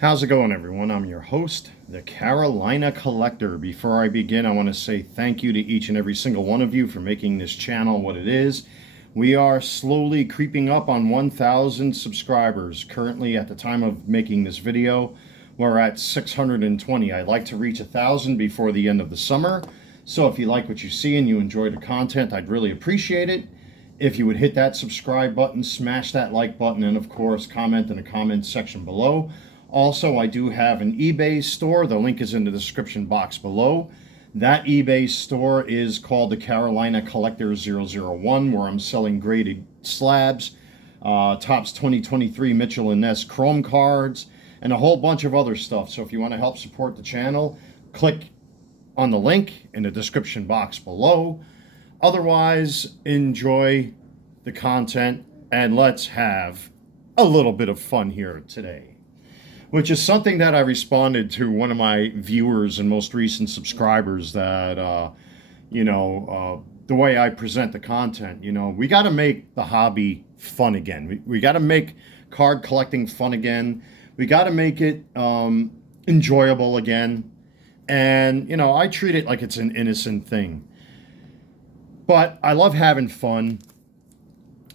How's it going, everyone? I'm your host, the Carolina Collector. Before I begin, I want to say thank you to each and every single one of you for making this channel what it is. We are slowly creeping up on 1,000 subscribers. Currently, at the time of making this video, we're at 620. I'd like to reach 1,000 before the end of the summer. So if you like what you see and you enjoy the content, I'd really appreciate it if you would hit that subscribe button, smash that like button, and of course, comment in the comments section below. Also, I do have an eBay store. The link is in the description box below. That eBay store is called the Carolina Collector 001, where I'm selling graded slabs, Topps 2023 Mitchell & Ness Chrome cards, and a whole bunch of other stuff. So if you want to help support the channel, click on the link in the description box below. Otherwise, enjoy the content and let's have a little bit of fun here today, which is something that I responded to one of my viewers and most recent subscribers that, the way I present the content, we got to make the hobby fun again. We got to make card collecting fun again. We got to make it enjoyable again. And, I treat it like it's an innocent thing. But I love having fun.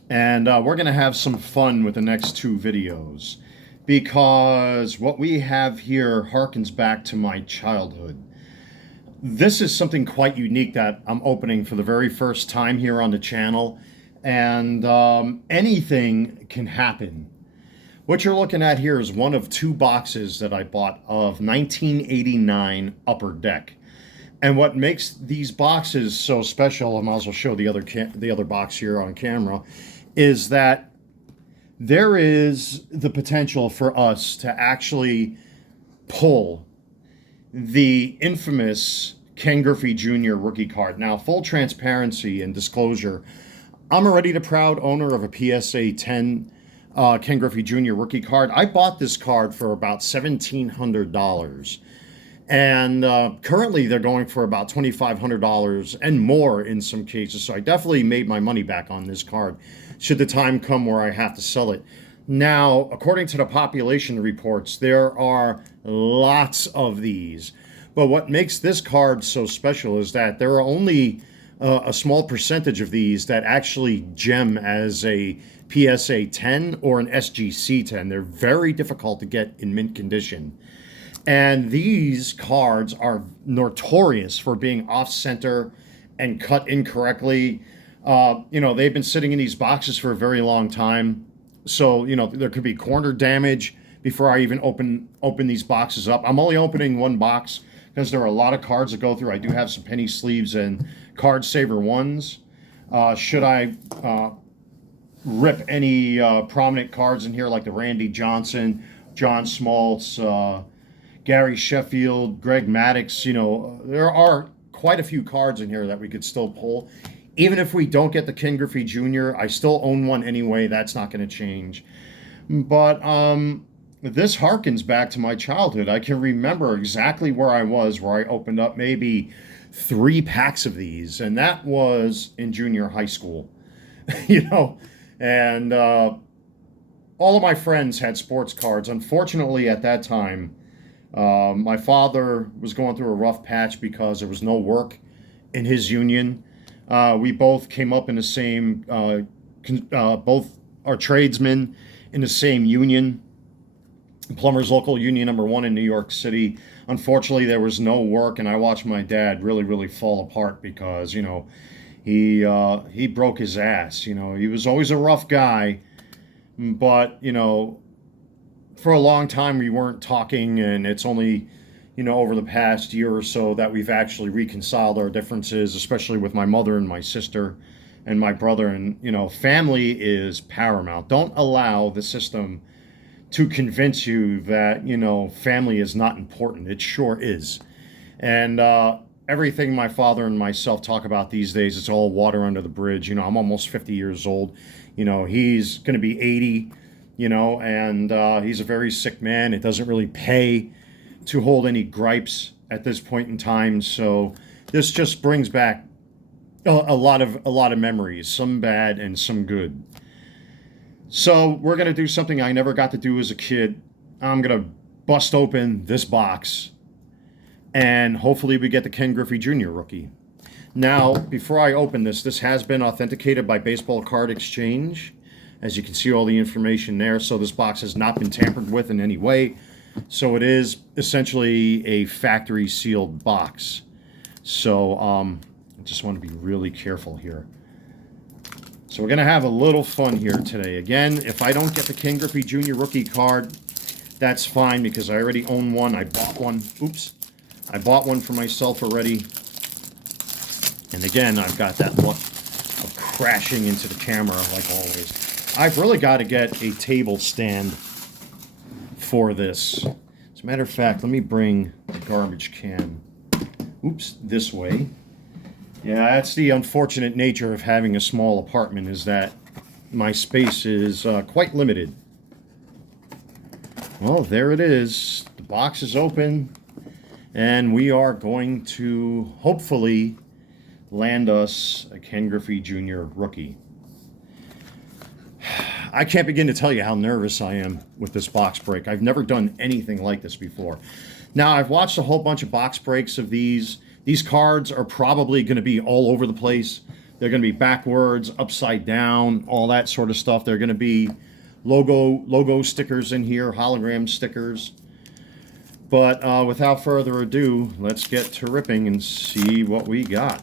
And we're going to have some fun with the next two videos, because what we have here harkens back to my childhood. This is something quite unique that I'm opening for the very first time here on the channel, and anything can happen. What you're looking at here is one of two boxes that I bought of 1989 Upper Deck. And what makes these boxes so special, I might as well show the other box here on camera, is that there is the potential for us to actually pull the infamous Ken Griffey Jr. rookie card. Now, full transparency and disclosure, I'm already the proud owner of a PSA 10 Ken Griffey Jr. rookie card. I bought this card for about $1,700. And currently they're going for about $2,500 and more in some cases. So I definitely made my money back on this card should the time come where I have to sell it. Now, according to the population reports, there are lots of these. But what makes this card so special is that there are only a small percentage of these that actually gem as a PSA 10 or an SGC 10. They're very difficult to get in mint condition. And these cards are notorious for being off-center and cut incorrectly. They've been sitting in these boxes for a very long time. So, there could be corner damage before I even open these boxes up. I'm only opening one box because there are a lot of cards to go through. I do have some penny sleeves and card saver ones. Should I rip any prominent cards in here, like the Randy Johnson, John Smoltz, Gary Sheffield, Greg Maddux, there are quite a few cards in here that we could still pull. Even if we don't get the Ken Griffey Jr., I still own one anyway. That's not going to change. But this harkens back to my childhood. I can remember exactly where I was, where I opened up maybe 3 packs of these, and that was in junior high school. And all of my friends had sports cards. Unfortunately, at that time, my father was going through a rough patch because there was no work in his union. We both came up in the same, both are tradesmen in the same union, Plumbers Local Union number 1 in New York City. Unfortunately, there was no work, and I watched my dad really, really fall apart because, he broke his ass. He was always a rough guy, but, for a long time we weren't talking, and it's only, over the past year or so that we've actually reconciled our differences, especially with my mother and my sister and my brother. And, family is paramount. Don't allow the system to convince you that, family is not important. It sure is. And everything my father and myself talk about these days, it's all water under the bridge. I'm almost 50 years old. He's going to be 80, and he's a very sick man. It doesn't really pay to hold any gripes at this point in time. So this just brings back a lot of memories, some bad and some good. So we're going to do something I never got to do as a kid. I'm going to bust open this box, and hopefully we get the Ken Griffey Jr. rookie. Now, before I open this, this has been authenticated by Baseball Card Exchange. As you can see, all the information there. So this box has not been tampered with in any way. So it is essentially a factory sealed box. So I just want to be really careful here. So we're going to have a little fun here today. Again, if I don't get the Ken Griffey Jr. rookie card, that's fine because I already own one. I bought one. Oops. I bought one for myself already. And again, I've got that look of crashing into the camera like always. I've really got to get a table stand for this. As a matter of fact, let me bring the garbage can, oops, this way. Yeah, that's the unfortunate nature of having a small apartment, is that my space is quite limited. Well, there it is. The box is open, and we are going to hopefully land us a Ken Griffey Jr. rookie. I can't begin to tell you how nervous I am with this box break. I've never done anything like this before. Now, I've watched a whole bunch of box breaks of these. These cards are probably going to be all over the place. They're going to be backwards, upside down, all that sort of stuff. They're going to be logo stickers in here, hologram stickers. But without further ado, let's get to ripping and see what we got.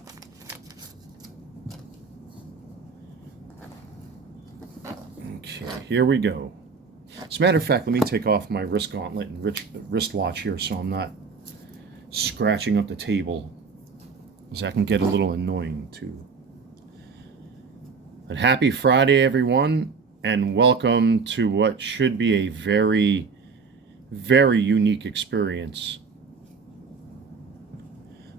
Okay, here we go. As a matter of fact, let me take off my wrist gauntlet and wristwatch here so I'm not scratching up the table, because that can get a little annoying too. But happy Friday, everyone, and welcome to what should be a very, very unique experience.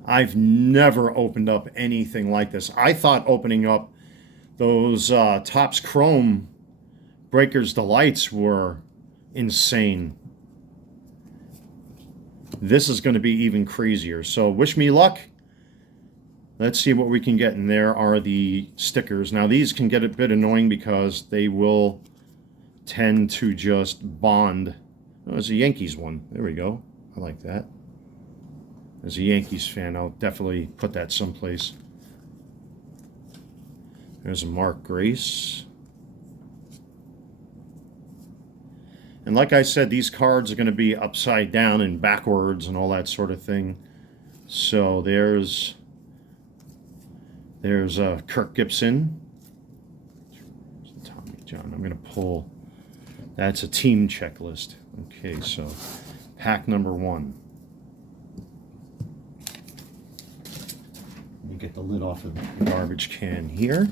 I've never opened up anything like this. I thought opening up those Topps Chrome Breakers Delights were insane. This is going to be even crazier. So wish me luck. Let's see what we can get. And there are the stickers. Now these can get a bit annoying because they will tend to just bond. Oh, there's a Yankees one. There we go. I like that. As a Yankees fan, I'll definitely put that someplace. There's a Mark Grace. And like I said, these cards are going to be upside down and backwards and all that sort of thing. So there's Kirk Gibson. Tommy John. I'm going to pull. That's a team checklist. Okay, so pack number 1. Let me get the lid off of the garbage can here.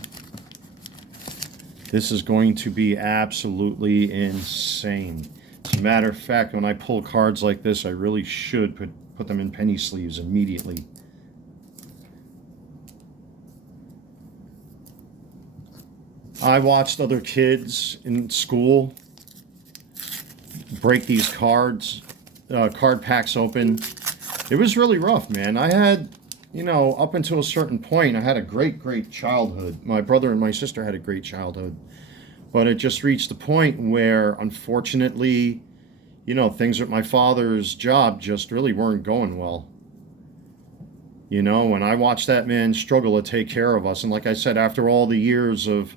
This is going to be absolutely insane. As a matter of fact, when I pull cards like this, I really should put them in penny sleeves immediately. I watched other kids in school break these card packs open. It was really rough, man. I had, up until a certain point, I had a great childhood. My brother and my sister had a great childhood. But it just reached the point where, unfortunately, things with my father's job just really weren't going well. When I watched that man struggle to take care of us, and like I said, after all the years of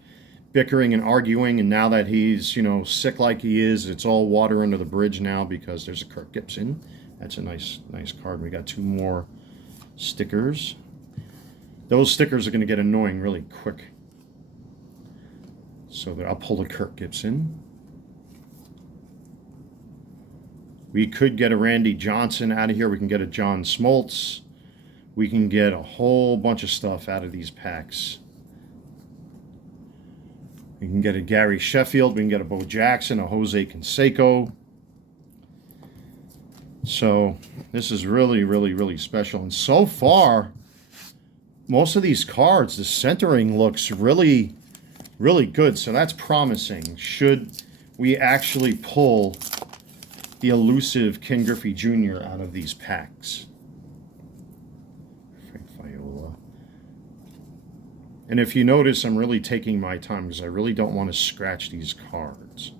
bickering and arguing, and now that he's, sick like he is, it's all water under the bridge now because there's a Kirk Gibson. That's a nice card. We got 2 more stickers. Those stickers are going to get annoying really quick. So I'll pull the Kirk Gibson. We could get a Randy Johnson out of here. We can get a John Smoltz. We can get a whole bunch of stuff out of these packs. We can get a Gary Sheffield. We can get a Bo Jackson, a Jose Canseco. So this is really, really, really special. And so far, most of these cards, the centering looks really, really good. So that's promising. Should we actually pull the elusive Ken Griffey Jr. out of these packs? Frank Viola. And if you notice, I'm really taking my time because I really don't want to scratch these cards.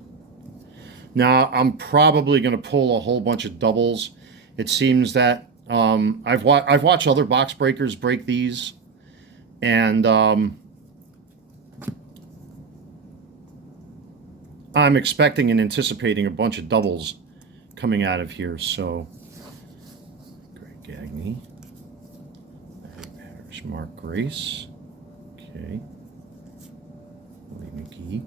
Now, I'm probably going to pull a whole bunch of doubles. It seems that I've watched other box breakers break these, and I'm expecting and anticipating a bunch of doubles coming out of here. So, Greg Gagne, Barry Parrish, Mark Grace, okay, Lee McGee.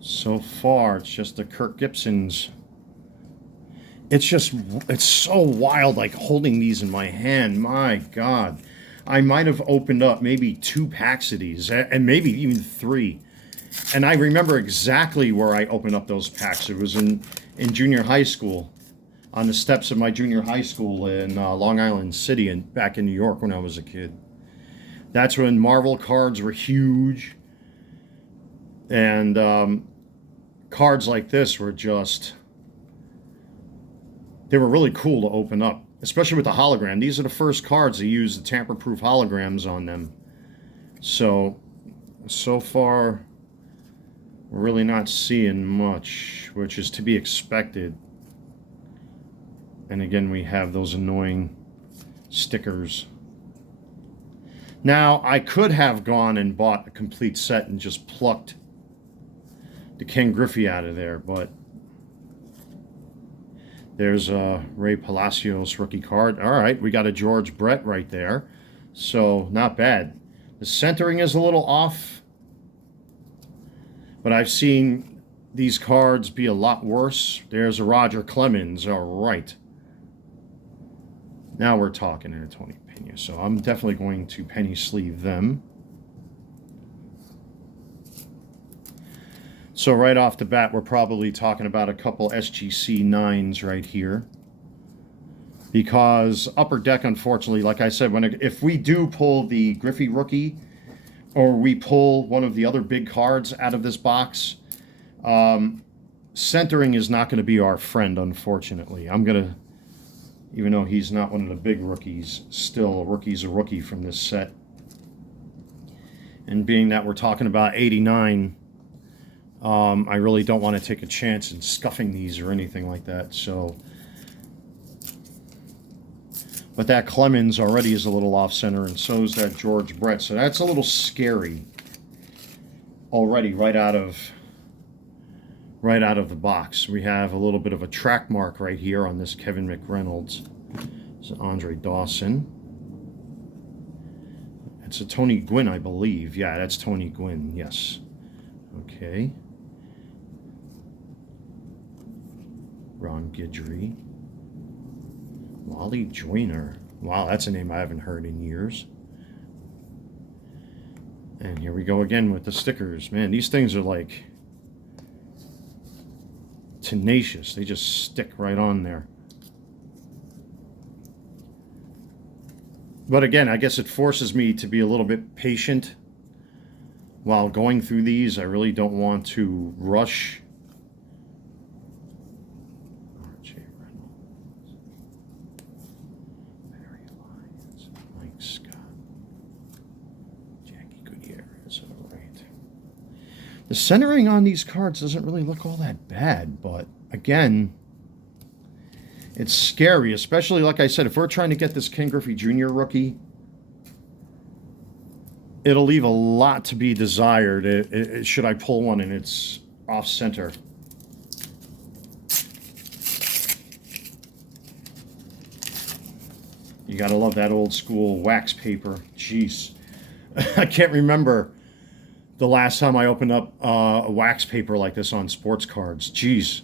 So far, it's just the Kirk Gibsons. It's so wild, like holding these in my hand. My God. I might have opened up maybe 2 packs of these, and maybe even 3. And I remember exactly where I opened up those packs. It was in junior high school, on the steps of my junior high school in Long Island City, and back in New York when I was a kid. That's when Marvel cards were huge. And cards like this were just, they were really cool to open up, especially with the hologram. These are the first cards that use the tamper-proof holograms on them. So far, we're really not seeing much, which is to be expected. And again, we have those annoying stickers. Now, I could have gone and bought a complete set and just plucked the Ken Griffey out of there, but there's a Ray Palacios rookie card. All right, we got a George Brett right there, so not bad. The centering is a little off, but I've seen these cards be a lot worse. There's a Roger Clemens. All right, now we're talking in a Tony Pena, so I'm definitely going to penny sleeve them. So right off the bat, we're probably talking about a couple SGC 9s right here. Because Upper Deck, unfortunately, like I said, if we do pull the Griffey rookie, or we pull one of the other big cards out of this box, centering is not going to be our friend, unfortunately. I'm going to, even though he's not one of the big rookies, still a rookie's a rookie from this set. And being that we're talking about 89, I really don't want to take a chance in scuffing these or anything like that. So, but that Clemens already is a little off center, and so is that George Brett. So that's a little scary already right out of the box. We have a little bit of a track mark right here on this Kevin McReynolds. It's Andre Dawson. It's a Tony Gwynn, I believe. Yeah, that's Tony Gwynn. Yes. Okay. Ron Guidry. Wally Joyner. Wow, that's a name I haven't heard in years. And here we go again with the stickers. Man, these things are like tenacious. They just stick right on there. But again, I guess it forces me to be a little bit patient while going through these. I really don't want to rush. R.J. Reynolds, Barry Lyons, Mike Scott, Jackie Gutierrez. All right. The centering on these cards doesn't really look all that bad, but again, it's scary, especially like I said, if we're trying to get this Ken Griffey Jr. rookie, it'll leave a lot to be desired should I pull one and it's off center. You gotta love that old school wax paper. Jeez. I can't remember the last time I opened up a wax paper like this on sports cards. Jeez.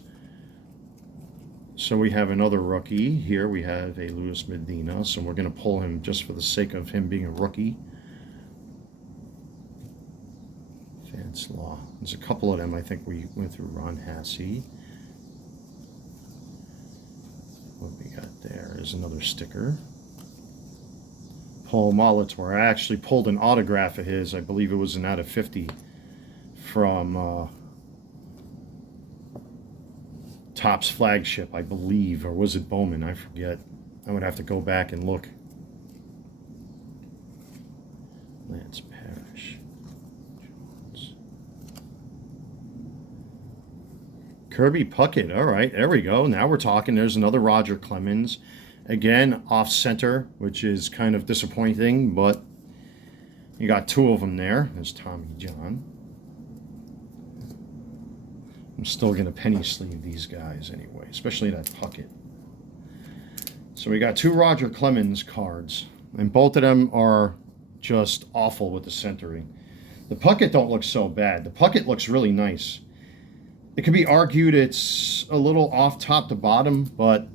So we have another rookie. Here we have a Luis Medina. So we're going to pull him just for the sake of him being a rookie. Vance Law. There's a couple of them. I think we went through. Ron Hassey. What we got there is another sticker. Paul Molitor. I actually pulled an autograph of his. I believe it was an out of 50 from Topps flagship, I believe, or was it Bowman? I forget. I would have to go back and look. Lance Parrish. Jones. Kirby Puckett. All right, there we go. Now we're talking. There's another Roger Clemens. Again, off center, which is kind of disappointing, but you got two of them there. There's Tommy John. I'm still going to penny sleeve these guys anyway, especially that Puckett. So we got two Roger Clemens cards, and both of them are just awful with the centering. The Puckett don't look so bad. The Puckett looks really nice. It could be argued it's a little off top to bottom, but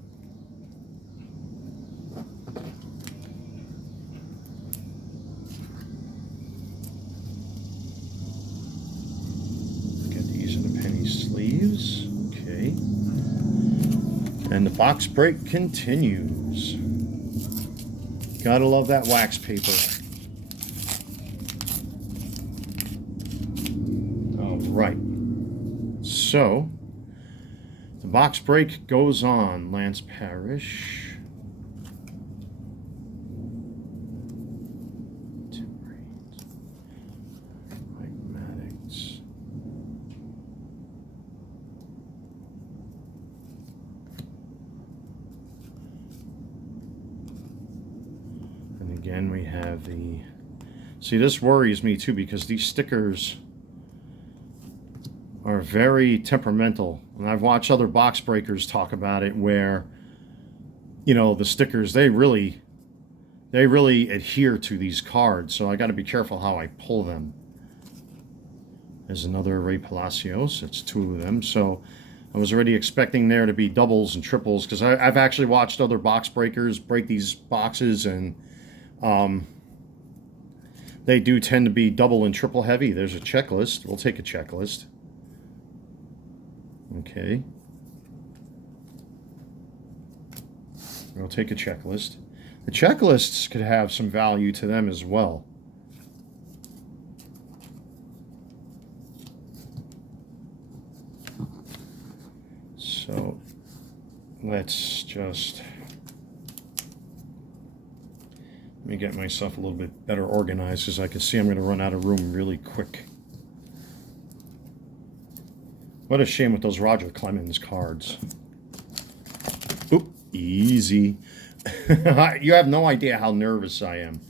sleeves. Okay. And the box break continues. Gotta love that wax paper. All right. So, the box break goes on. Lance Parrish. Again, we have the... See, this worries me too because these stickers are very temperamental. And I've watched other box breakers talk about it where, you know, the stickers, they really adhere to these cards. So I got to be careful how I pull them. There's another Ray Palacios. It's two of them. So I was already expecting there to be doubles and triples because I've actually watched other box breakers break these boxes, and they do tend to be double and triple heavy. There's a checklist. We'll take a checklist. Okay. We'll take a checklist. The checklists could have some value to them as well. So let's just... Let me get myself a little bit better organized because I can see I'm going to run out of room really quick. What a shame with those Roger Clemens cards. Oop, easy. You have no idea how nervous I am.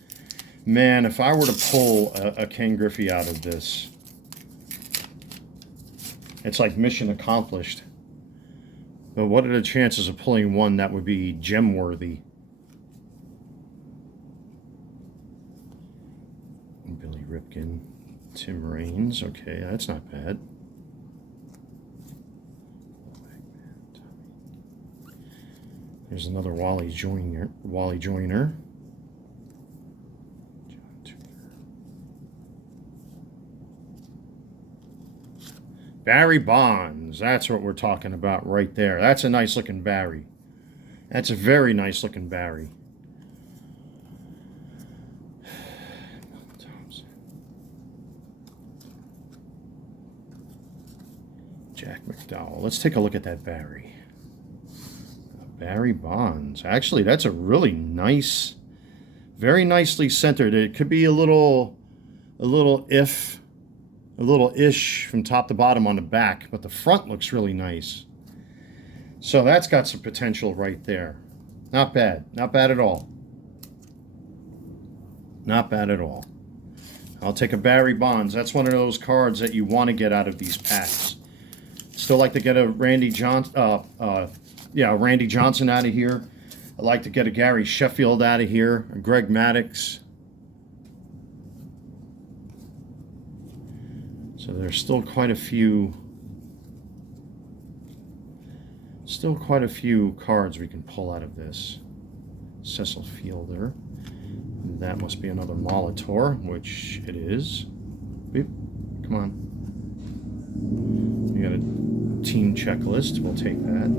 Man, if I were to pull a Ken Griffey out of this, it's like mission accomplished. But what are the chances of pulling one that would be gem-worthy? Billy Ripken, Tim Raines. Okay, that's not bad. There's another Wally Joyner. John Tudor. Barry Bonds. That's what we're talking about right there. That's a nice looking Barry. That's a very nice looking Barry. Jack McDowell. Let's take a look at that Barry. Barry Bonds. Actually, that's a really nice, very nicely centered. It could be a little ish from top to bottom on the back, but the front looks really nice. So that's got some potential right there. Not bad. Not bad at all. Not bad at all. I'll take a Barry Bonds. That's one of those cards that you want to get out of these packs. Still like to get a Randy Johnson out of here. I'd like to get a Gary Sheffield out of here, a Greg Maddux. So there's still quite a few cards we can pull out of this. Cecil Fielder. That must be another Molitor, which it is. Beep. Come on. We got a team checklist. We'll take that.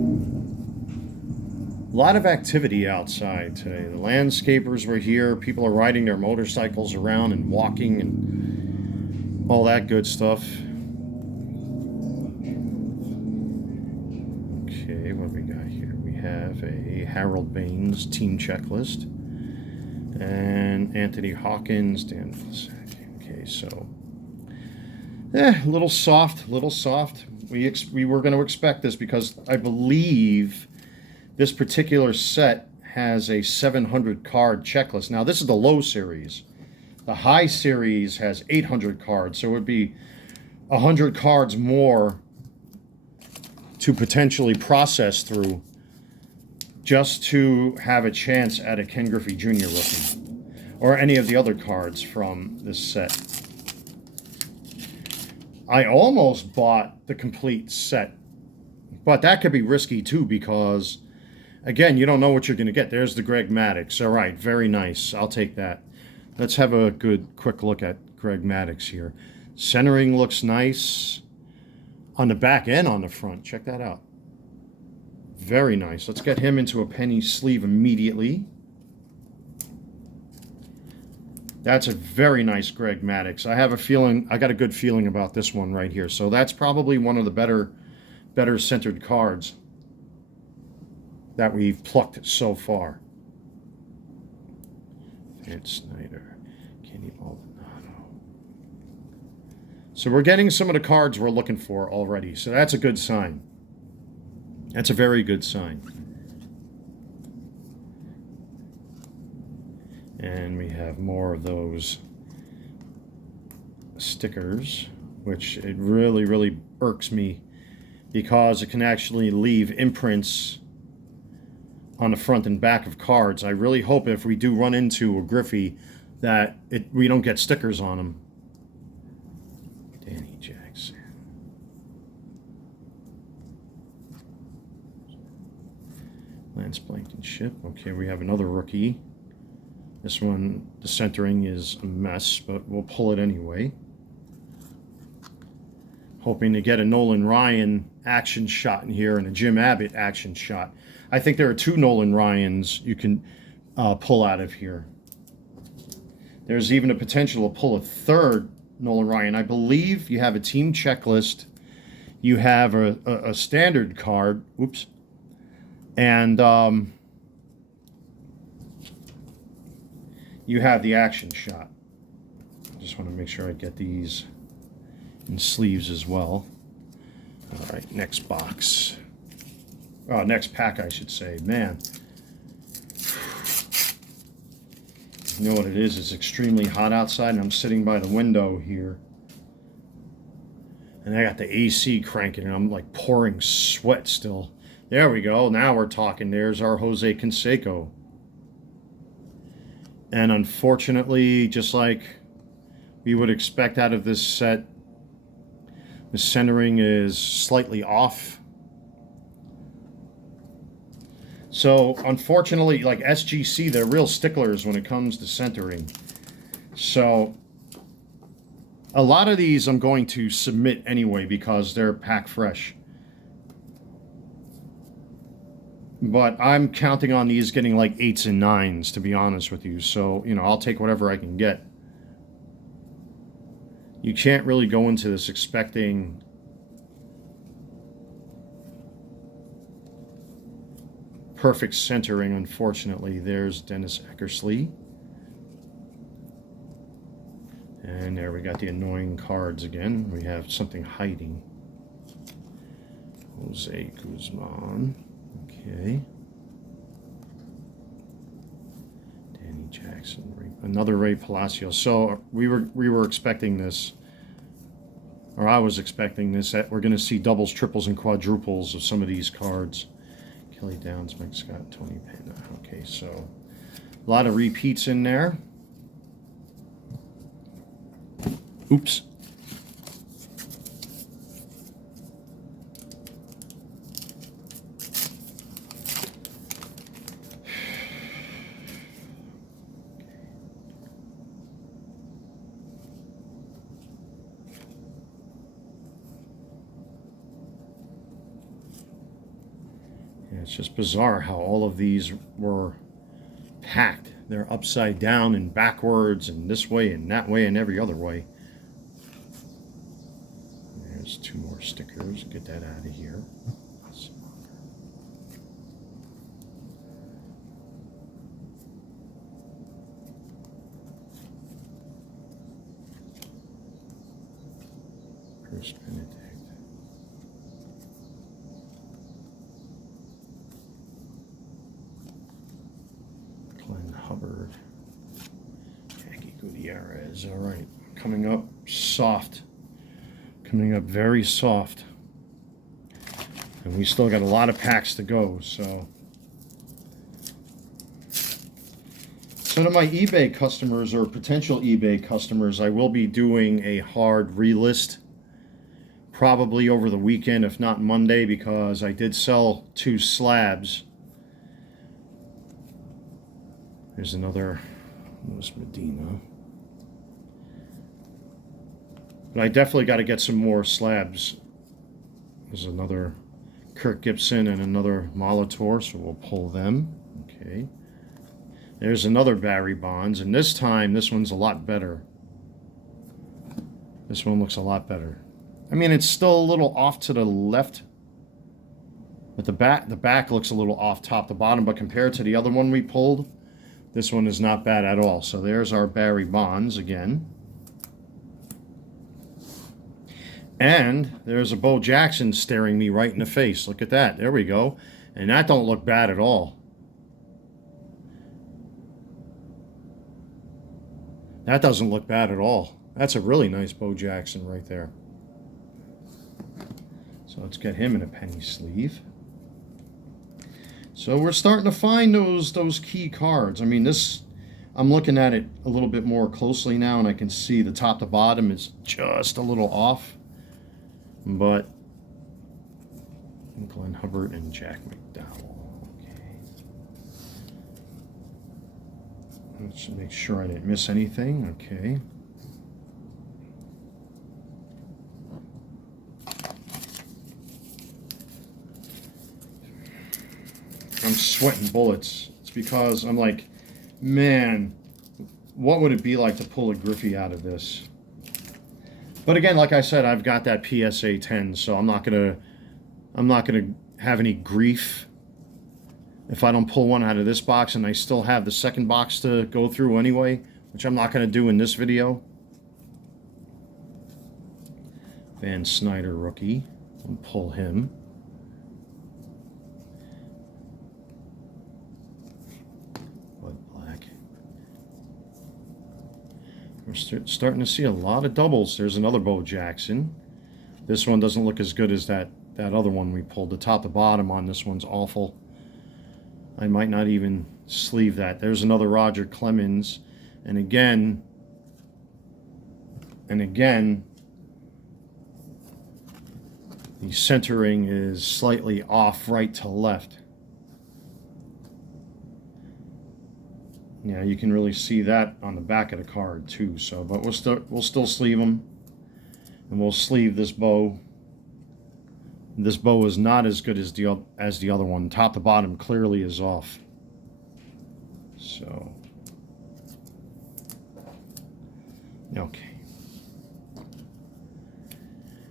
A lot of activity outside today. The landscapers were here. People are riding their motorcycles around and walking and all that good stuff. Okay, what do we got here? We have a Harold Baines team checklist. And Anthony Hawkins, Dan Flesac. so a little soft, little soft. We were going to expect this because I believe this particular set has a 700 card checklist. Now this is the low series. The high series has 800 cards, so it would be 100 cards more to potentially process through just to have a chance at a Ken Griffey Jr. rookie or any of the other cards from this set. I almost bought the complete set, but that could be risky too because, again, you don't know what you're going to get. There's the Greg Maddux. All right, very nice. I'll take that. Let's have a good quick look at Greg Maddux here. Centering looks nice on the back and on the front. Check that out. Very nice. Let's get him into a penny sleeve immediately. That's a very nice Greg Maddux. I have a feeling, I got a good feeling about this one right here. So that's probably one of the better centered cards that we've plucked so far. Vance Snyder, Kenny Maldonado. So we're getting some of the cards we're looking for already. So that's a good sign. That's a very good sign. And we have more of those stickers, which it really, really irks me because it can actually leave imprints on the front and back of cards. I really hope if we do run into a Griffey that we don't get stickers on them. Danny Jackson. Lance Blankenship. Okay, we have another rookie. This one, the centering is a mess, but we'll pull it anyway. Hoping to get a Nolan Ryan action shot in here and a Jim Abbott action shot. I think there are two Nolan Ryans you can pull out of here. There's even a potential to pull a third Nolan Ryan. I believe you have a team checklist. You have a standard card. Oops. And you have the action shot. I just want to make sure I get these in sleeves as well. All right, next box. Oh, next pack, I should say. Man. You know what it is? It's extremely hot outside, and I'm sitting by the window here. And I got the AC cranking, and I'm like pouring sweat still. There we go. Now we're talking. There's our Jose Canseco. And unfortunately, just like we would expect out of this set, the centering is slightly off. So unfortunately, like SGC, they're real sticklers when it comes to centering. So a lot of these I'm going to submit anyway because they're pack fresh. But I'm counting on these getting like 8s and 9s, to be honest with you. So, you know, I'll take whatever I can get. You can't really go into this expecting perfect centering, unfortunately. There's Dennis Eckersley. And there we got the annoying cards again. We have something hiding. Jose Guzman. Okay. Danny Jackson. Another Ray Palacios. So we were expecting this, or I was expecting this, that we're going to see doubles, triples, and quadruples of some of these cards. Kelly Downs, Mike Scott, Tony Pena. Okay, so a lot of repeats in there. Oops. It's just bizarre how all of these were packed. They're upside down and backwards and this way and that way and every other way. There's two more stickers. Get that out of here. First Benedict. Glenn Hubbard. Jackie Gutierrez. All right. Coming up soft. Coming up very soft. And we still got a lot of packs to go, so. So to my eBay customers or potential eBay customers, I will be doing a hard relist probably over the weekend, if not Monday, because I did sell 2 slabs. There's another Luis Medina. But I definitely got to get some more slabs. There's another Kirk Gibson and another Molitor, so we'll pull them. Okay. There's another Barry Bonds, and this time, this one's a lot better. This one looks a lot better. I mean, it's still a little off to the left, but the back looks a little off top to bottom, but compared to the other one we pulled, this one is not bad at all. So there's our Barry Bonds again. And there's a Bo Jackson staring me right in the face. Look at that. There we go. And that don't look bad at all. That doesn't look bad at all. That's a really nice Bo Jackson right there. So let's get him in a penny sleeve. So we're starting to find those key cards. I mean, this, I'm looking at it a little bit more closely now, and I can see the top to bottom is just a little off. But Glenn Hubbard and Jack McDowell. Okay. Let's make sure I didn't miss anything. Okay. I'm sweating bullets. It's because I'm like, man, what would it be like to pull a Griffey out of this? But again, like I said, I've got that PSA 10, so I'm not gonna have any grief if I don't pull one out of this box, and I still have the second box to go through anyway, which I'm not gonna do in this video. Van Snyder rookie, I'll pull him. We're starting to see a lot of doubles. There's another Bo Jackson. This one doesn't look as good as that other one we pulled. The top to bottom on this one's awful. I might not even sleeve that. There's another Roger Clemens. And again, the centering is slightly off right to left. Yeah, you can really see that on the back of the card too. So, but we'll still sleeve them, and we'll sleeve this bow. This bow is not as good as the other one. Top to bottom clearly is off. So, okay.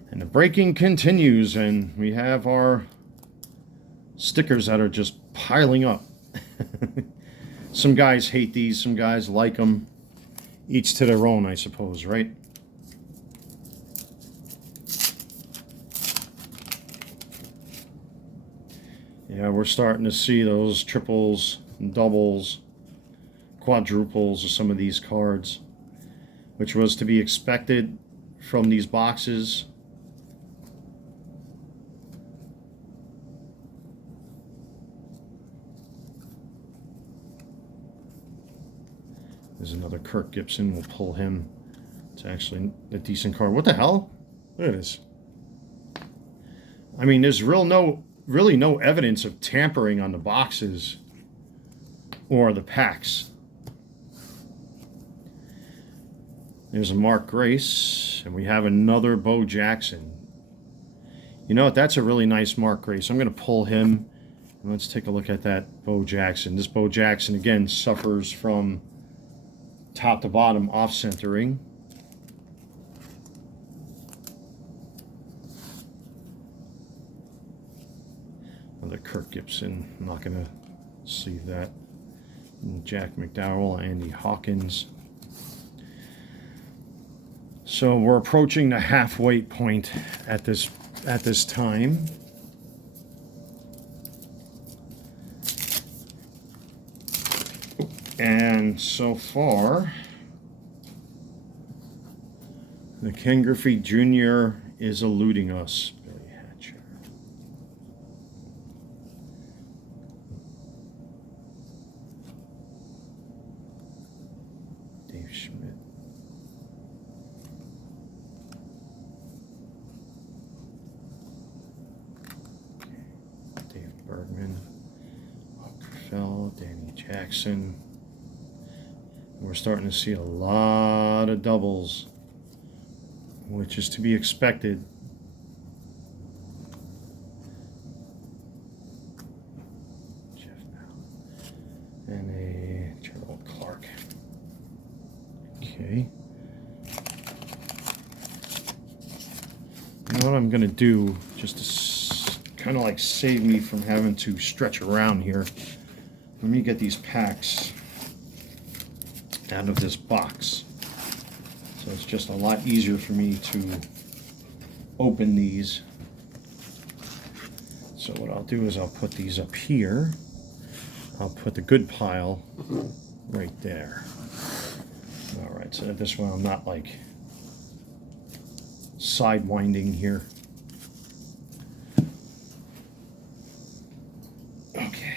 And the breaking continues, and we have our stickers that are just piling up. Some guys hate these, some guys like them. Each to their own, I suppose, right? Yeah, we're starting to see those triples, doubles, quadruples of some of these cards, which was to be expected from these boxes. There's another Kirk Gibson. We'll pull him. It's actually a decent card. What the hell? Look at this. I mean, there's really no evidence of tampering on the boxes or the packs. There's a Mark Grace, and we have another Bo Jackson. You know what? That's a really nice Mark Grace. I'm going to pull him, and let's take a look at that Bo Jackson. This Bo Jackson, again, suffers from top to bottom off-centering. Another Kirk Gibson. I'm not going to sleeve that. And Jack McDowell, Andy Hawkins. So we're approaching the halfway point at this time. And so far, the Ken Griffey Jr. is eluding us. Billy Hatcher. Dave Schmidt. Dave Bergman. Fell, Danny Jackson. We're starting to see a lot of doubles, which is to be expected. Jeff Bell. And a Gerald Clark. Okay. You know what I'm going to do, just to kind of like save me from having to stretch around here. Let me get these packs out of this box. So it's just a lot easier for me to open these. So what I'll do is I'll put these up here. I'll put the good pile right there. All right, so this one I'm not like sidewinding here. Okay.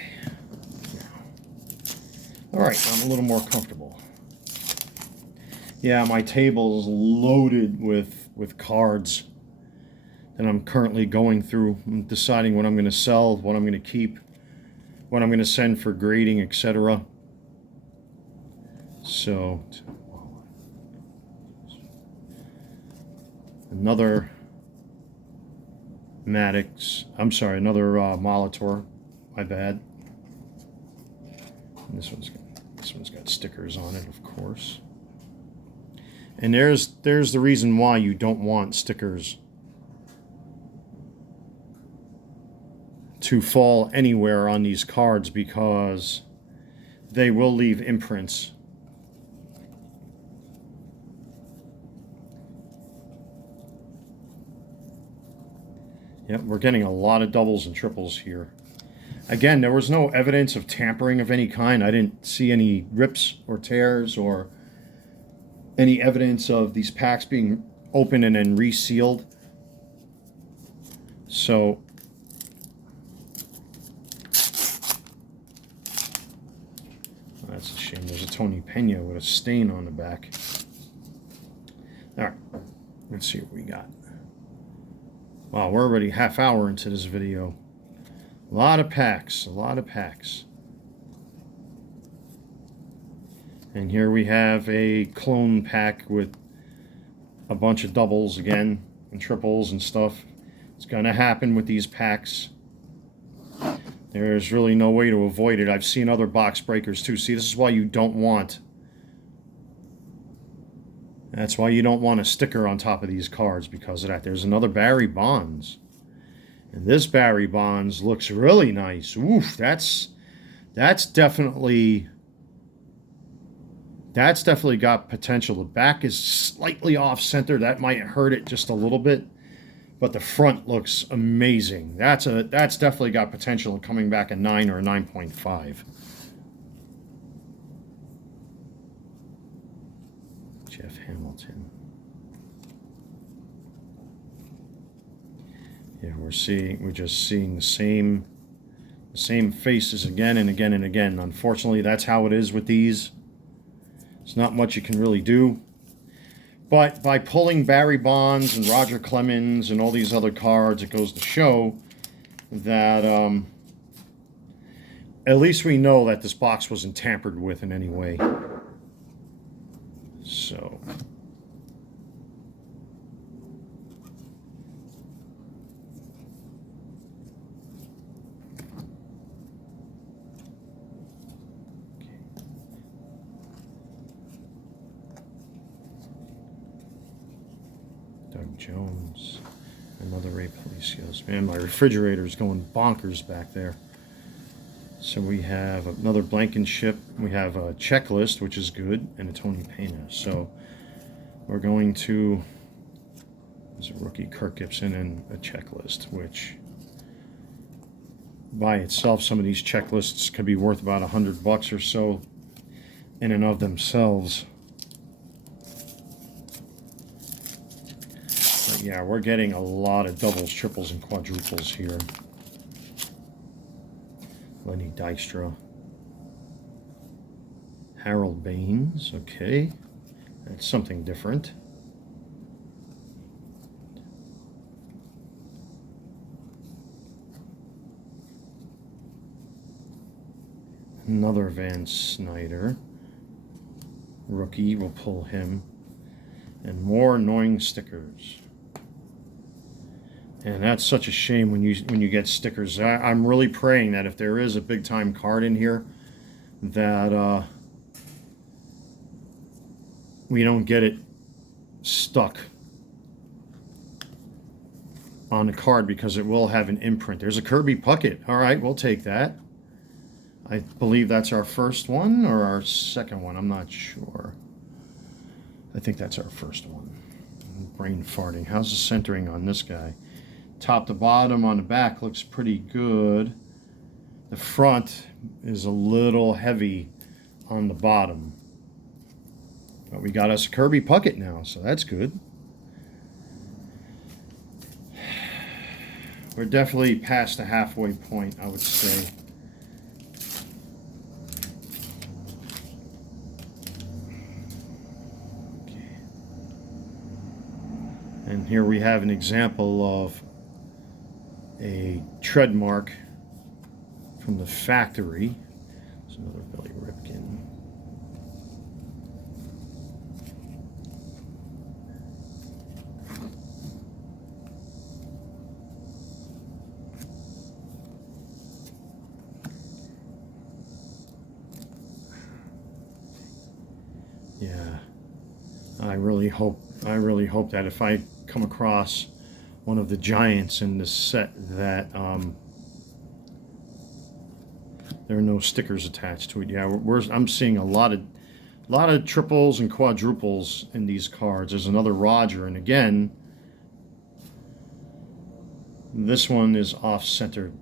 All right, I'm a little more comfortable. Yeah, my table's loaded with cards that I'm currently going through. I'm deciding what I'm going to sell, what I'm going to keep, what I'm going to send for grading, etc. So, another Maddox, I'm sorry, another Molitor, my bad. And this one's got stickers on it, of course. And there's the reason why you don't want stickers to fall anywhere on these cards, because they will leave imprints. Yep, we're getting a lot of doubles and triples here. Again, there was no evidence of tampering of any kind. I didn't see any rips or tears or any evidence of these packs being opened and then resealed. So that's a shame. There's a Tony Pena with a stain on the back. All right, let's see what we got. Wow, we're already half hour into this video. A lot of packs, a lot of packs. And here we have a clone pack with a bunch of doubles again and triples and stuff. It's going to happen with these packs. There's really no way to avoid it. I've seen other box breakers too. See, this is why you don't want... That's why you don't want a sticker on top of these cards, because of that. There's another Barry Bonds. And this Barry Bonds looks really nice. Oof, that's definitely got potential. The back is slightly off center. That might hurt it just a little bit, but the front looks amazing. That's definitely got potential of coming back a 9 or a 9.5. Jeff Hamilton. Yeah, we're just seeing the same faces again and again and again. Unfortunately, that's how it is with these. There's not much you can really do. But by pulling Barry Bonds and Roger Clemens and all these other cards, it goes to show that at least we know that this box wasn't tampered with in any way. So... Doug Jones, another Ray Palacios. Man, my refrigerator is going bonkers back there. So we have another Blankenship. We have a Checklist, which is good, and a Tony Pena. So we're going to, there's a rookie Kirk Gibson and a checklist, which by itself, some of these checklists could be worth about $100 or so in and of themselves. But yeah, we're getting a lot of doubles, triples, and quadruples here. Lenny Dykstra. Harold Baines, okay. That's something different. Another Van Snyder. Rookie, we'll pull him. And more annoying stickers. And that's such a shame when you get stickers. I'm really praying that if there is a big time card in here, that we don't get it stuck on the card, because it will have an imprint. There's a Kirby Puckett. All right, we'll take that. I believe that's our first one or our second one. I'm not sure. I think that's our first one. Brain farting. How's the centering on this guy? Top to bottom on the back looks pretty good. The front is a little heavy on the bottom. But we got us a Kirby Puckett now, so that's good. We're definitely past the halfway point, I would say. And here we have an example of a tread mark from the factory. There's another Billy Ripken. Yeah, I really hope that if I come across one of the giants in this set, that there are no stickers attached to it. Yeah, I'm seeing a lot of triples and quadruples in these cards. There's another Roger, and again, this one is off-centered.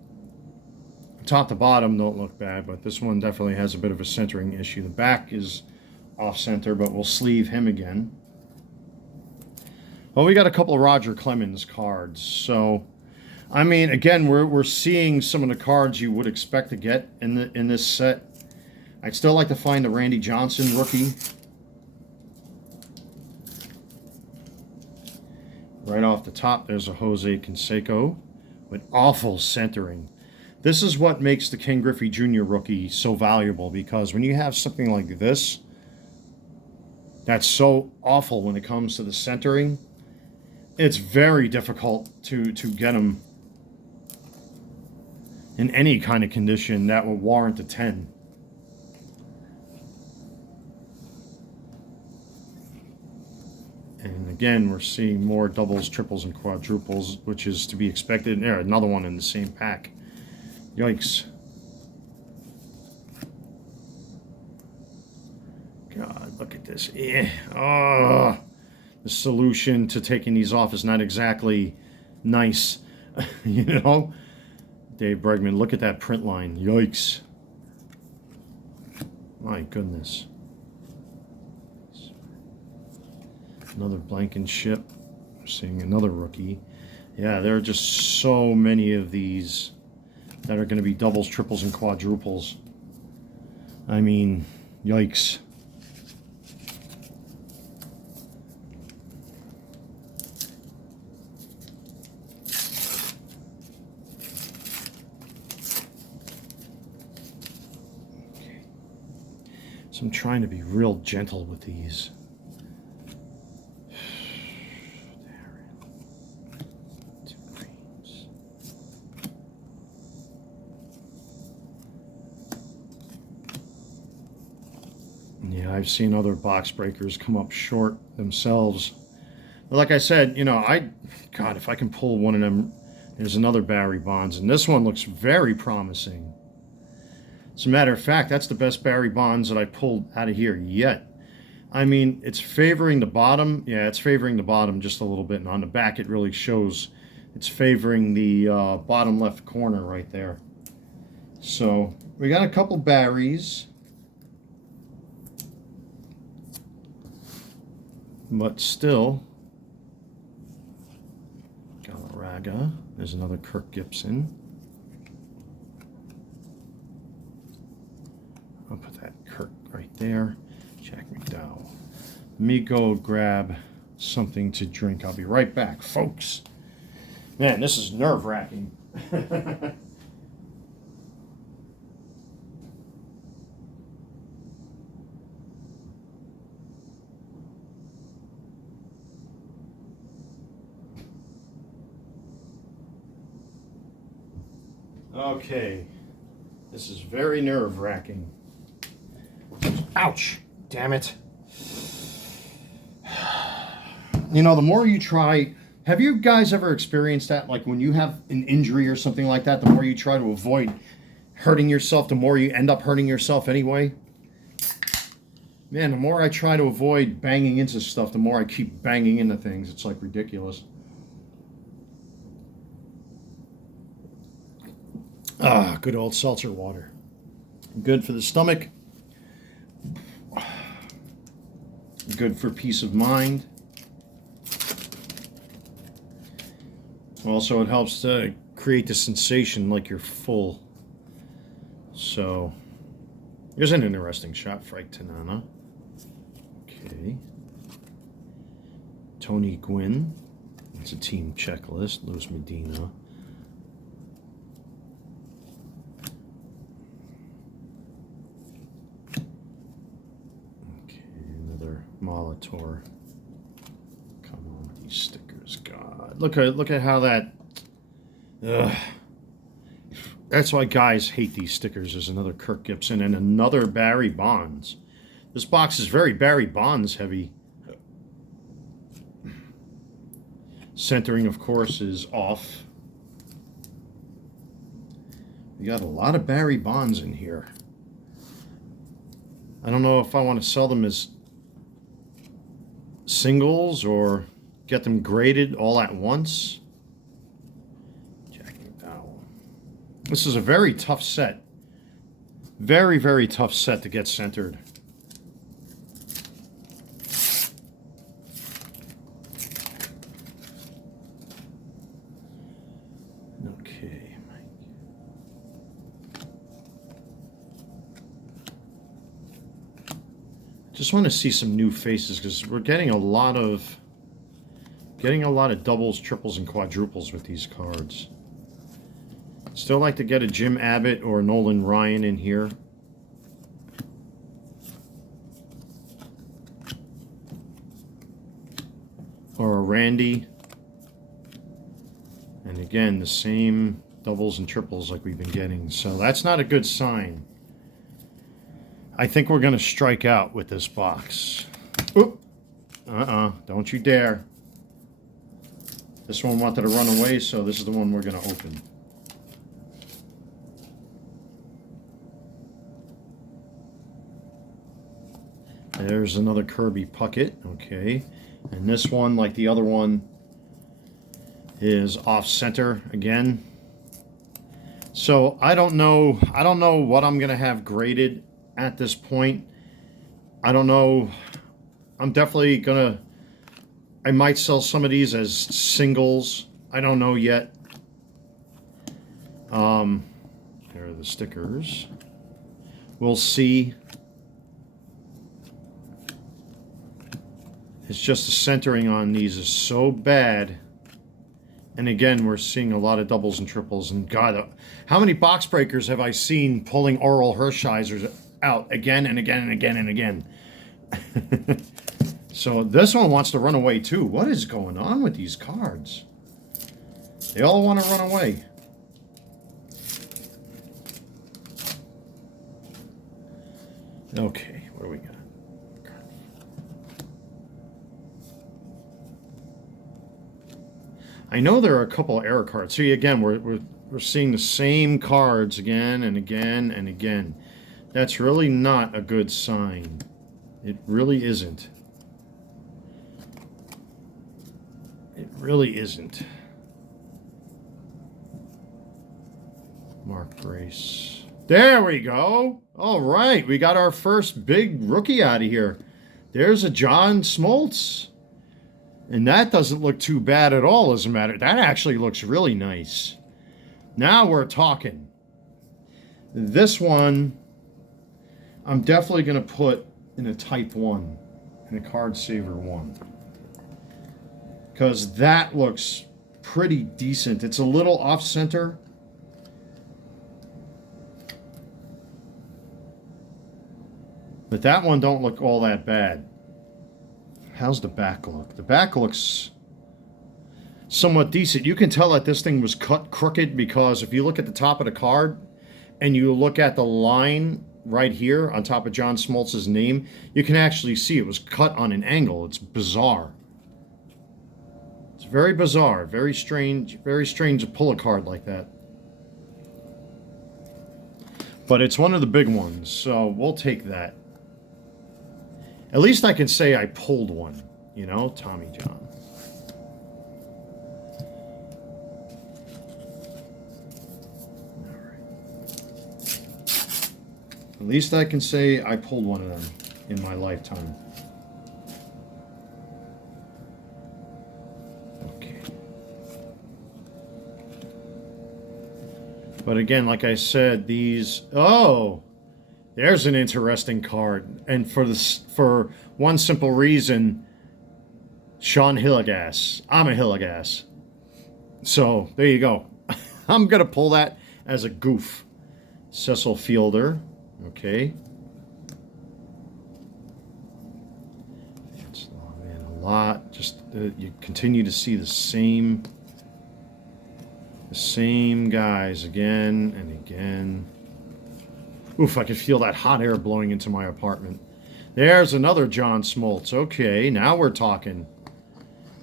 Top to bottom don't look bad, but this one definitely has a bit of a centering issue. The back is off-center, but we'll sleeve him again. Well, we got a couple of Roger Clemens cards. So, I mean, again, we're seeing some of the cards you would expect to get in this set. I'd still like to find the Randy Johnson rookie. Right off the top, there's a Jose Canseco with awful centering. This is what makes the Ken Griffey Jr. rookie so valuable, because when you have something like this, that's so awful when it comes to the centering, it's very difficult to get them in any kind of condition that will warrant a 10. And again, we're seeing more doubles, triples, and quadruples, which is to be expected. There, another one in the same pack. Yikes. God, look at this. Oh. The solution to taking these off is not exactly nice. You know? Dave Bregman, look at that print line. Yikes. My goodness. Another Blankenship. We're seeing another rookie. Yeah, there are just so many of these that are going to be doubles, triples, and quadruples. I mean, yikes. So I'm trying to be real gentle with these. Two creams. Yeah, I've seen other box breakers come up short themselves. But like I said, you know, God, if I can pull one of them, there's another Barry Bonds, and this one looks very promising. As a matter of fact, that's the best Barry Bonds that I pulled out of here yet. I mean, it's favoring the bottom. Yeah, it's favoring the bottom just a little bit. And on the back, it really shows it's favoring the bottom left corner right there. So we got a couple berries. But still, Galarraga. There's another Kirk Gibson. I'll put that Kirk right there. Jack McDowell. Let me go grab something to drink. I'll be right back, folks. Man, this is nerve-wracking. Okay, this is very nerve-wracking. Ouch! Damn it. You know, the more you try, have you guys ever experienced that? Like when you have an injury or something like that, the more you try to avoid hurting yourself, the more you end up hurting yourself anyway? Man, the more I try to avoid banging into stuff, the more I keep banging into things. It's like ridiculous. Ah, good old seltzer water. Good for the stomach. Good for peace of mind. Also, it helps to create the sensation like you're full. So, here's an interesting shot. Frank Tanana. Okay. Tony Gwynn. It's a team checklist. Luis Medina. Okay, another Molitor. Come on, these stickers. God, look at how that. Ugh. That's why guys hate these stickers. There's another Kirk Gibson and another Barry Bonds. This box is very Barry Bonds heavy. Centering, of course, is off. We got a lot of Barry Bonds in here. I don't know if I want to sell them as singles or get them graded all at once. Jack McDowell. This is a very tough set. Very, very tough set to get centered. Okay, Mike. Just want to see some new faces because we're getting a lot of doubles, triples, and quadruples with these cards. Still like to get a Jim Abbott or Nolan Ryan in here. Or a Randy. And again, the same doubles and triples like we've been getting. So that's not a good sign. I think we're going to strike out with this box. Oop. Don't you dare. This one wanted to run away, so this is the one we're going to open. There's another Kirby Puckett. Okay. And this one, like the other one, is off center again. So I don't know what I'm going to have graded at this point. I don't know. I'm definitely gonna, I might sell some of these as singles. I don't know yet. There are the stickers. We'll see. It's just the centering on these is so bad. And again, we're seeing a lot of doubles and triples. And God, how many box breakers have I seen pulling Oral Hershiser's out again and again and again and again? So this one wants to run away too. What is going on with these cards? They all want to run away. Okay, what do we got? I know there are a couple error cards. See, again, we're seeing the same cards again and again and again. That's really not a good sign. It really isn't. It really isn't. Mark Grace. There we go. All right, we got our first big rookie out of here. There's a John Smoltz. And that doesn't look too bad at all, as a matter. That actually looks really nice. Now we're talking. This one, I'm definitely going to put in a Type 1, in a Card Saver 1. Because that looks pretty decent. It's a little off-center. But that one don't look all that bad. How's the back look? The back looks somewhat decent. You can tell that this thing was cut crooked because if you look at the top of the card and you look at the line right here on top of John Smoltz's name, you can actually see it was cut on an angle. It's bizarre. It's very bizarre. Very strange to pull a card like that. But it's one of the big ones, so we'll take that. At least I can say I pulled one, you know, Tommy John. All right. At least I can say I pulled one of them in my lifetime. Okay. But again, like I said, these... Oh! There's an interesting card, and for one simple reason, Sean Hilligas. I'm a Hilligas. So, there you go. I'm going to pull that as a goof. Cecil Fielder. Okay. That's, oh man, a lot. Just, you continue to see the same guys again and again. Oof, I can feel that hot air blowing into my apartment. There's another John Smoltz. Okay, now we're talking.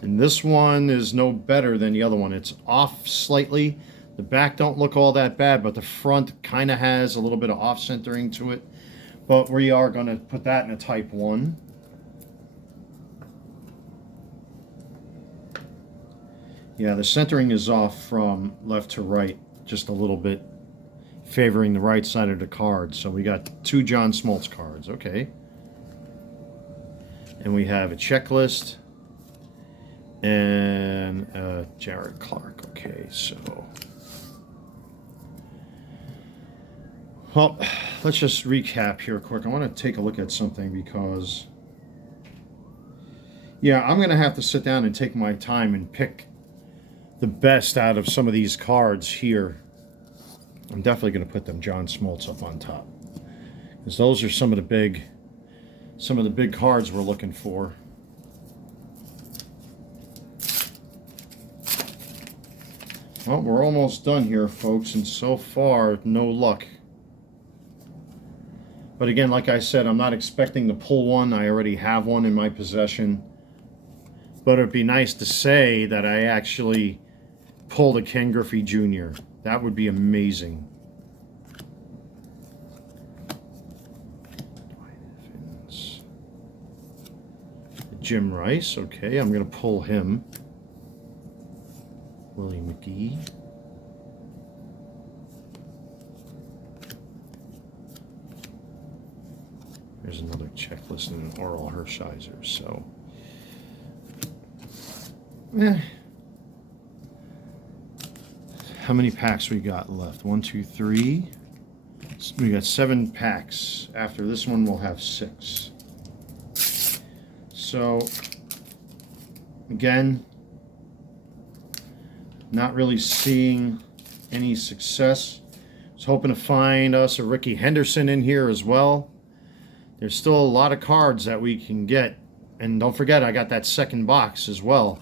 And this one is no better than the other one. It's off slightly. The back don't look all that bad, but the front kind of has a little bit of off-centering to it. But we are going to put that in a Type 1. Yeah, the centering is off from left to right just a little bit, favoring the right side of the card. So we got two John Smoltz cards. Okay. And we have a checklist and Jared Clark. Okay, so... Well, let's just recap here quick. I want to take a look at something because... Yeah, I'm going to have to sit down and take my time and pick the best out of some of these cards here. I'm definitely going to put them John Smoltz up on top, because those are some of the big cards we're looking for. Well, we're almost done here, folks, and so far, no luck. But again, like I said, I'm not expecting to pull one. I already have one in my possession. But it'd be nice to say that I actually pulled a Ken Griffey Jr. That would be amazing. Jim Rice, okay, I'm going to pull him. Willie McGee. There's another checklist and an Oral Hershiser, so... How many packs we got left? 1, 2, 3. We got 7 packs. After this one, we'll have 6. So, again, not really seeing any success. I was hoping to find us a Ricky Henderson in here as well. There's still a lot of cards that we can get. And don't forget, I got that second box as well.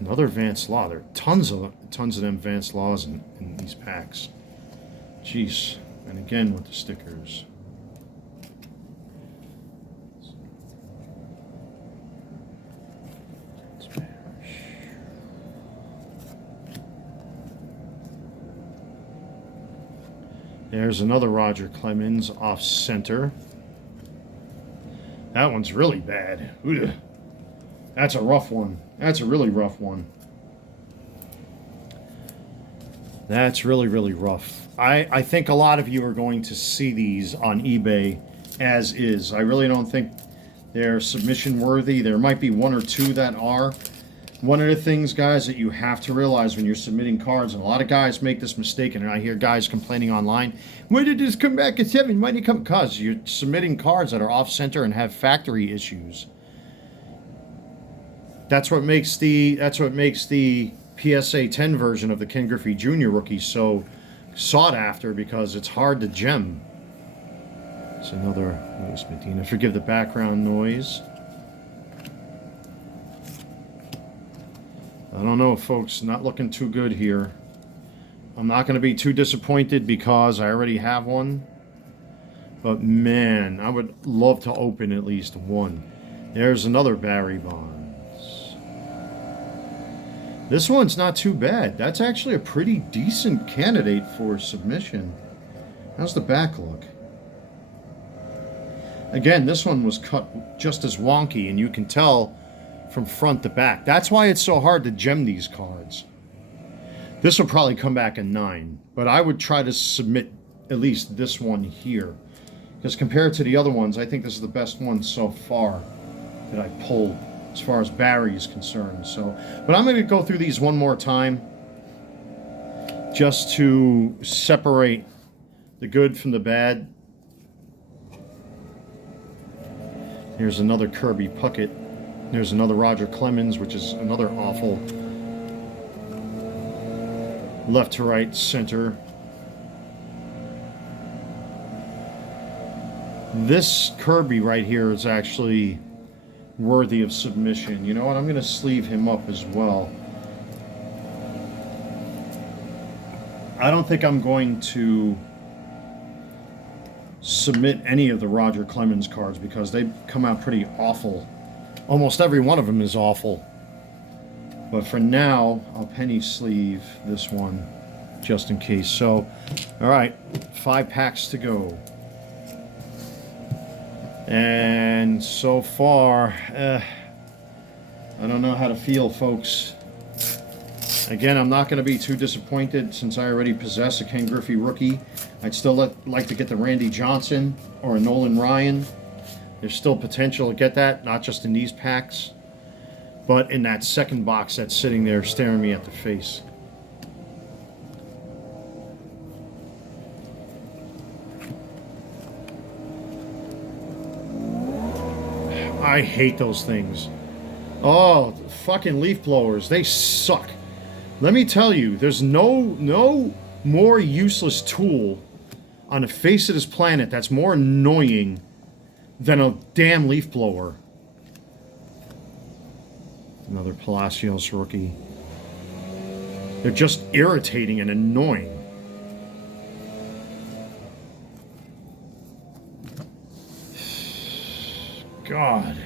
Another Vance Law. There are tons of them Vance Laws in these packs. Jeez. And again with the stickers. There's another Roger Clemens off center. That one's really bad. Ugh. That's a rough one. That's a really rough one. That's really, really rough. I think a lot of you are going to see these on eBay as is. I really don't think they're submission worthy. There might be one or two that are. One of the things, guys, that you have to realize when you're submitting cards, and a lot of guys make this mistake, and I hear guys complaining online, why did this come back at 7? Why did it come? Because you're submitting cards that are off-center and have factory issues. That's what makes the PSA 10 version of the Ken Griffey Jr. rookie so sought after, because it's hard to gem. It's another Luis Medina. Forgive the background noise. I don't know, folks. Not looking too good here. I'm not going to be too disappointed because I already have one. But man, I would love to open at least one. There's another Barry Bonds. This one's not too bad. That's actually a pretty decent candidate for submission. How's the back look? Again, this one was cut just as wonky, and you can tell from front to back. That's why it's so hard to gem these cards. This will probably come back a 9, but I would try to submit at least this one here, because compared to the other ones, I think this is the best one so far that I pulled as far as Barry is concerned. So, but I'm going to go through these one more time just to separate the good from the bad. Here's another Kirby Puckett. There's another Roger Clemens, which is another awful left to right center. This Kirby right here is actually worthy of submission. You know what? I'm going to sleeve him up as well. I don't think I'm going to submit any of the Roger Clemens cards because they come out pretty awful. Almost every one of them is awful. But for now, I'll penny sleeve this one just in case. So, all right, 5 packs to go. And so far, I don't know how to feel, folks. Again, I'm not going to be too disappointed since I already possess a Ken Griffey rookie. I'd still like to get the Randy Johnson or a Nolan Ryan. There's still potential to get that, not just in these packs, but in that second box that's sitting there staring me at the face. I hate those things. Oh, fucking leaf blowers. They suck. Let me tell you, there's no more useless tool on the face of this planet that's more annoying than a damn leaf blower. Another Palacios rookie. They're just irritating and annoying. God.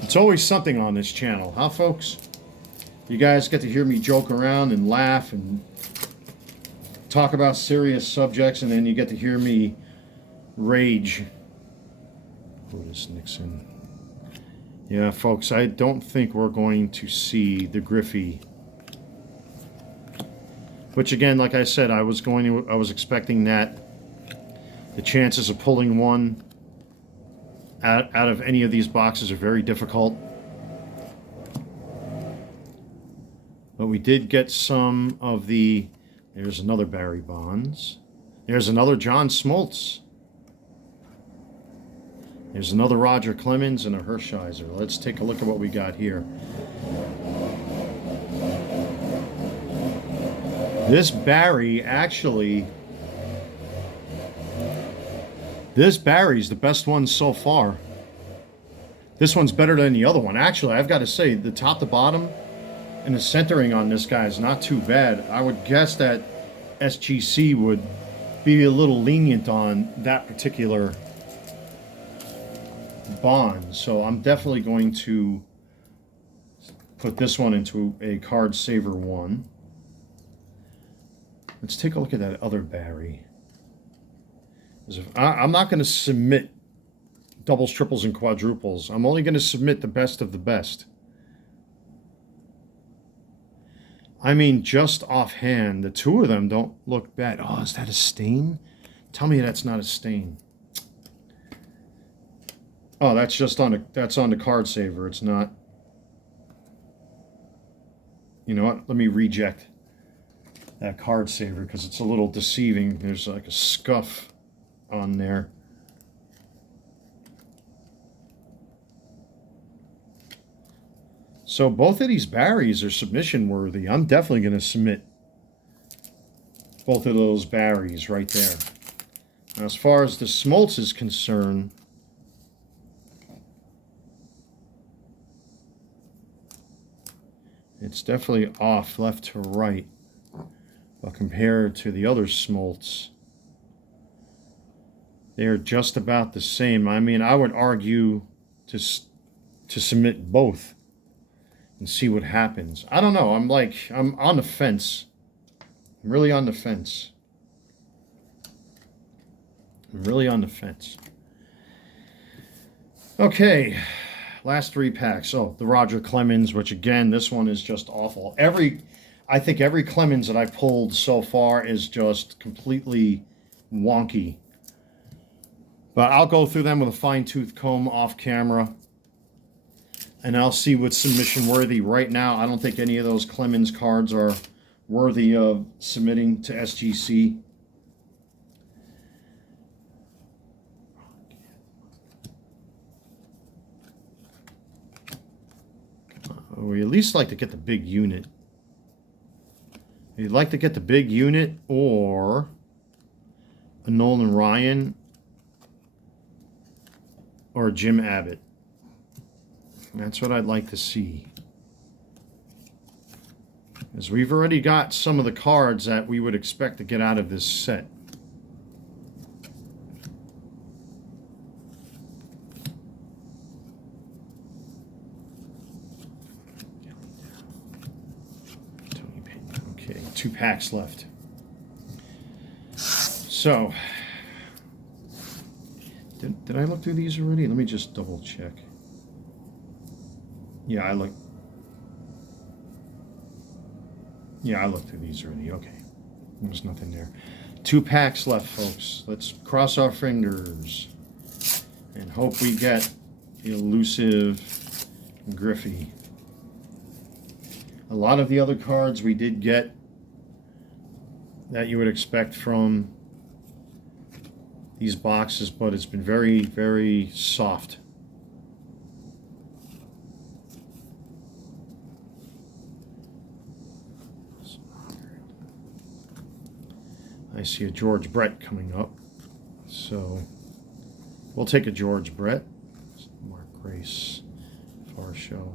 It's always something on this channel, huh, folks? You guys get to hear me joke around and laugh and talk about serious subjects, and then you get to hear me rage. Otis Nixon. Yeah, folks, I don't think we're going to see the Griffey. Which, again, like I said, I was expecting that. The chances of pulling one out of any of these boxes are very difficult. But we did get some of the... There's another Barry Bonds. There's another John Smoltz. There's another Roger Clemens and a Hershiser. Let's take a look at what we got here. This Barry, actually... This Barry's the best one so far. This one's better than the other one. Actually, I've got to say, the top to bottom and the centering on this guy is not too bad. I would guess that SGC would be a little lenient on that particular bond. So I'm definitely going to put this one into a card saver one. Let's take a look at that other Barry. I'm not going to submit doubles, triples, and quadruples. I'm only going to submit the best of the best. I mean, just offhand, the two of them don't look bad. Oh, is that a stain? Tell me that's not a stain. Oh, that's just on the card saver. It's not. You know what? Let me reject that card saver because it's a little deceiving. There's like a scuff on there. So both of these Barrys are submission worthy. I'm definitely going to submit both of those Barrys right there. Now, as far as the Smoltz is concerned, it's definitely off left to right. But compared to the other Smoltz, they're just about the same. I mean, I would argue to submit both and see what happens. I don't know. I'm on the fence. I'm really on the fence. I'm really on the fence. Okay. Last 3 packs. Oh, the Roger Clemens, which again, this one is just awful. I think every Clemens that I pulled so far is just completely wonky. But I'll go through them with a fine-tooth comb off camera. And I'll see what's submission worthy. Right now, I don't think any of those Clemens cards are worthy of submitting to SGC. We at least like to get the big unit. You'd like to get the big unit or a Nolan Ryan or a Jim Abbott. That's what I'd like to see. As we've already got some of the cards that we would expect to get out of this set. Okay, 2 packs left. So, did I look through these already? Let me just double check. Yeah, I looked through these already. Okay. There's nothing there. 2 packs left, folks. Let's cross our fingers and hope we get the elusive Griffey. A lot of the other cards we did get that you would expect from these boxes, but it's been very, very soft. I see a George Brett coming up, so we'll take a George Brett. Mark Grace, Far Show.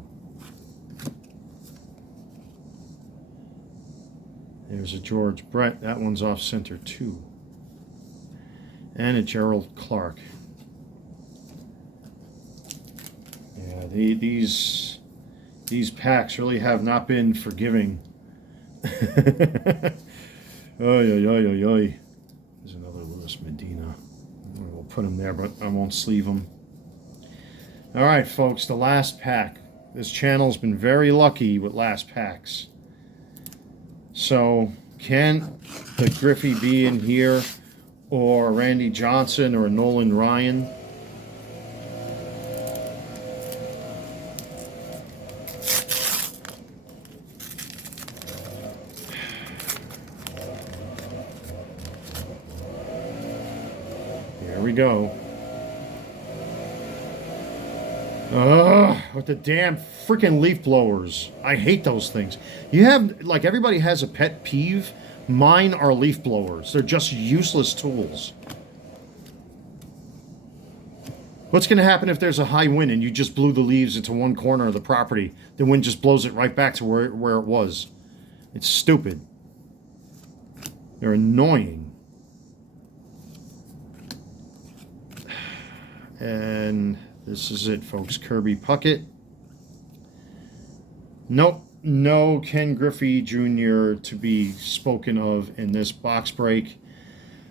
There's a George Brett. That one's off center too. And a Gerald Clark. Yeah, these packs really have not been forgiving. Oy, oy, oy, oy, oy. There's another Luis Medina. We'll put him there, but I won't sleeve him. All right, folks, the last pack. This channel's been very lucky with last packs. So, can the Griffey be in here, or Randy Johnson, or Nolan Ryan? Here we go. With the damn freaking leaf blowers. I hate those things. You have, like, everybody has a pet peeve. Mine are leaf blowers. They're just useless tools. What's going to happen if there's a high wind and you just blew the leaves into one corner of the property? The wind just blows it right back to where it was. It's stupid. They're annoying. And this is it, folks. Kirby Puckett. Nope. no Ken Griffey Jr. to be spoken of in this box break.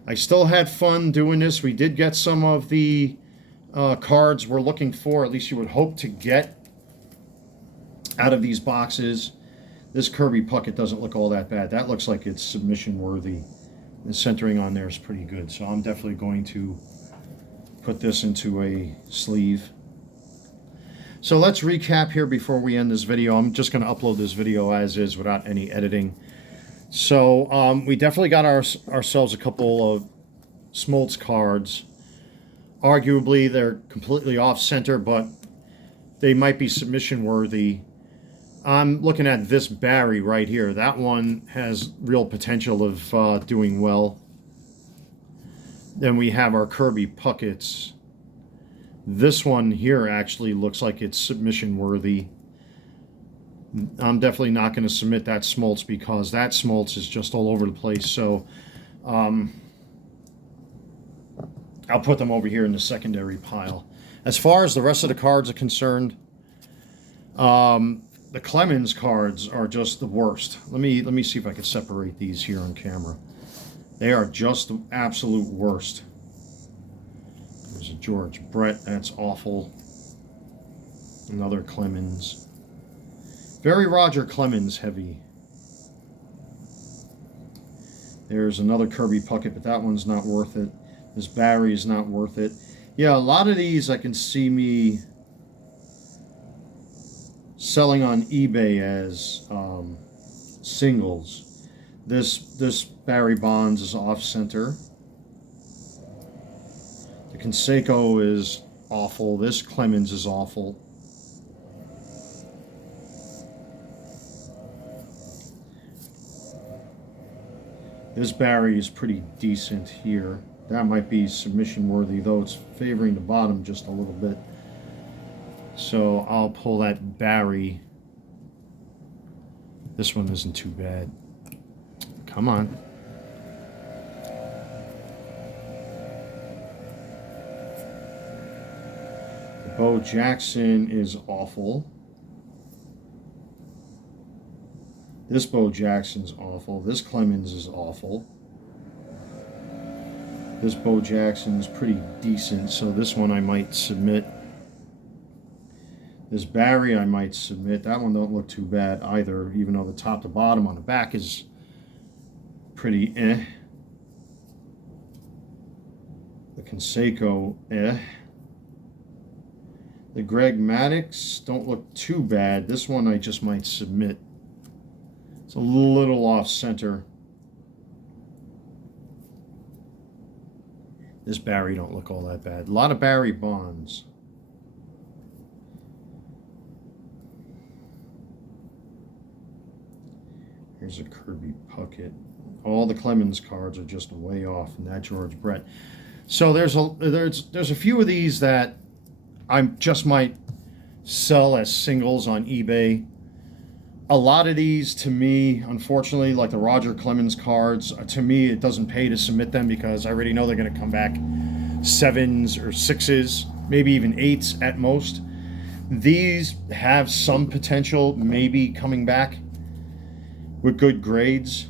I still had fun doing this. We did get some of the cards we're looking for, at least you would hope to get out of these boxes. This Kirby Puckett doesn't look all that bad. That looks like it's submission worthy. The centering on there is pretty good, so I'm definitely going to put this into a sleeve. So let's recap here before we end this video. I'm just going to upload this video as is without any editing. So we definitely got ourselves a couple of Smoltz cards. Arguably, they're completely off-center, but they might be submission worthy. I'm looking at this Barry right here. That one has real potential of doing well. Then we have our Kirby Puckets. This one here actually looks like it's submission worthy. I'm definitely not going to submit that Smoltz because that Smoltz is just all over the place. So I'll put them over here in the secondary pile. As far as the rest of the cards are concerned, the Clemens cards are just the worst. Let me see if I can separate these here on camera. They are just the absolute worst. There's a George Brett, that's awful. Another Clemens. Very Roger Clemens heavy. There's another Kirby Puckett, but that one's not worth it. This Barry is not worth it. Yeah, a lot of these I can see me selling on eBay as singles. This Barry Bonds is off-center. The Canseco is awful. This Clemens is awful. This Barry is pretty decent here. That might be submission worthy, though it's favoring the bottom just a little bit. So I'll pull that Barry. This one isn't too bad. Come on. The Bo Jackson is awful. This Bo Jackson's awful. This Clemens is awful. This Bo Jackson is pretty decent, so this one I might submit. This Barry I might submit. That one don't look too bad either, even though the top to bottom on the back is pretty eh. The Canseco eh. The Greg Maddux don't look too bad. This one I just might submit. It's a little off center. This Barry don't look all that bad. A lot of Barry Bonds. Here's a Kirby Puckett. All the Clemens cards are just way off, and that George Brett. So there's a few of these that I just might sell as singles on eBay. A lot of these, to me, unfortunately, like the Roger Clemens cards, to me, it doesn't pay to submit them because I already know they're going to come back 7s or 6s, maybe even 8s at most. These have some potential, maybe coming back with good grades.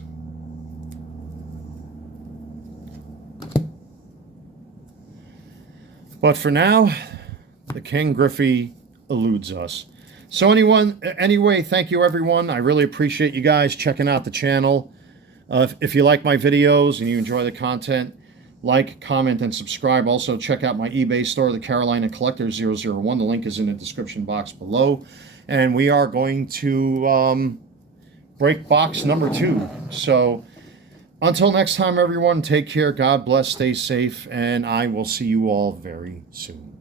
But for now, the Ken Griffey eludes us. So anyway, thank you everyone. I really appreciate you guys checking out the channel. If you like my videos and you enjoy the content, like, comment, and subscribe. Also, check out my eBay store, the Carolina Collector 001. The link is in the description box below. And we are going to break box number 2. So until next time, everyone, take care. God bless, stay safe, and I will see you all very soon.